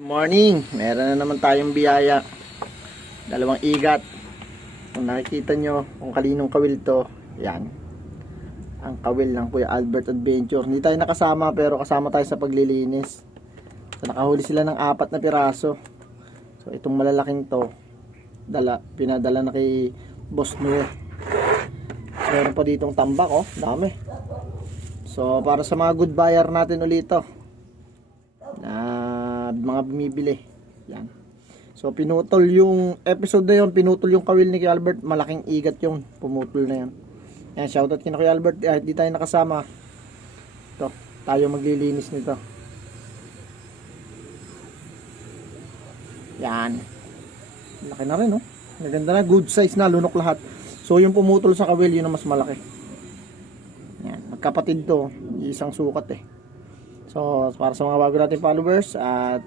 Morning, meron na naman tayong biyaya. Dalawang igat. Kung nakikita nyo kung kaninong kawil to, yan. Ang kawil lang Kuya Albert Adventure. Hindi tayo nakasama pero kasama tayo sa paglilinis. So nakahuli sila ng 4 na piraso. So itong malalaking to, pinadala na kay Boss Noor. So, meron pa ditong tambak, oh, dami. So para sa mga good buyer natin ulit to, na mga bumibili, yan. So pinutol yung episode na yun, pinutol yung kawil ni Kuya Albert. Malaking igat yung pumutol na yan. Yan, shoutout kina Kuya Albert. Di tayo nakasama, ito, tayo maglilinis nito. Yan, laki na rin, oh. Maganda na, good size na, lunok lahat. So yung pumutol sa kawil, yun ang mas malaki. Yan, magkapatid to, isang sukat eh. So para sa mga bago nating followers at